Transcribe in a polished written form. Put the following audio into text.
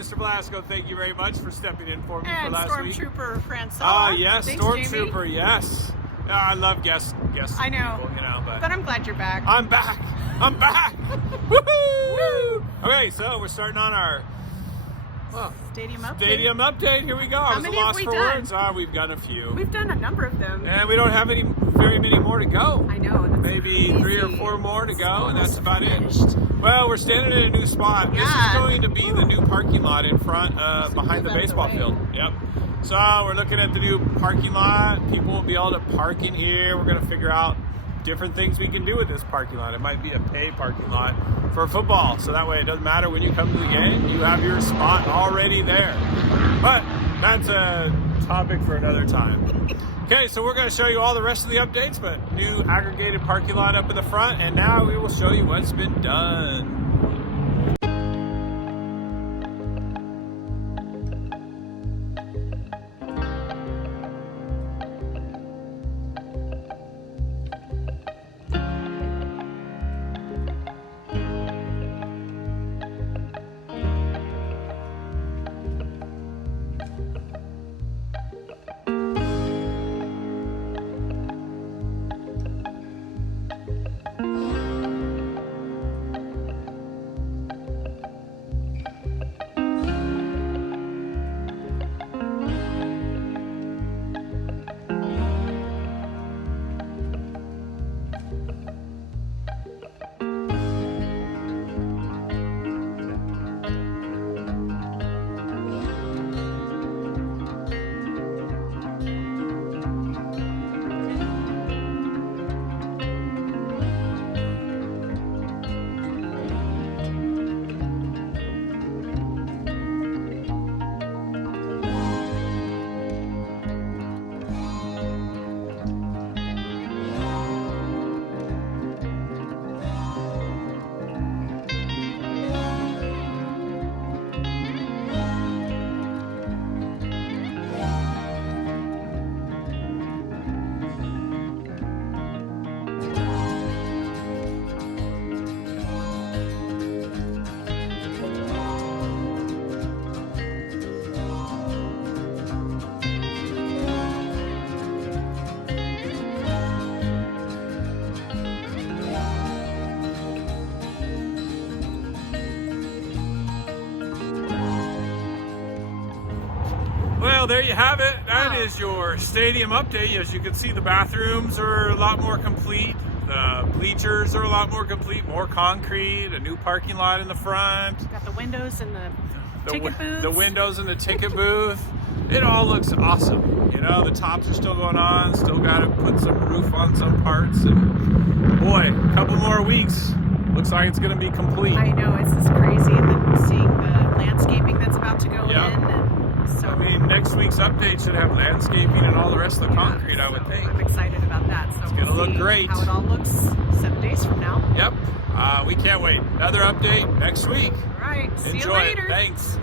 Mr. Velasco, thank you very much for stepping in for me for last week. And Stormtrooper Francella. Ah, yes, Thanks, Stormtrooper, Jamie. yes. I love guests. I know. People, you know, But I'm glad you're back. I'm back. I'm back. Woohoo! Okay, so we're starting on our Stadium update. stadium update. Here we go. I was many a have loss we for done? words. We've done a few. We've done a number of them. And we don't have very many more to go. I know. That's Maybe crazy. 3 or 4 more to go, and that's about Finished. it. Well, we're standing in a new spot. This is Yeah. going to be the new parking lot in front, behind the move out of the baseball way. field. Yep. So we're looking at the new parking lot. People will be able to park in here. We're going to figure out different things we can do with this parking lot. It might be a pay parking lot for football, so that way it doesn't matter when you come to the game, you have your spot already there. But that's a topic for another time. Okay, so we're going to show you all the rest of the updates, but new aggregated parking lot up in the front, and now we will show you what's been done. Well, there you have it. That is your stadium update. As you can see, the bathrooms are a lot more complete. The bleachers are a lot more complete, more concrete, a new parking lot in the front. Got the windows and the ticket booth. The windows in the ticket booth. It all looks awesome. You know, the tops are still going on. Still got to put some roof on some parts. And boy, a couple more weeks. Looks like it's going to be complete. I know, it's just crazy. And then seeing the landscaping that's about to go in. And so I mean, next week's update should have landscaping and all the rest of the concrete, I would think. I'm excited about that. So It's gonna look great. How it all looks 7 days from now. Yep. We can't wait. Another update next week. All right. See Enjoy you later. it. Thanks.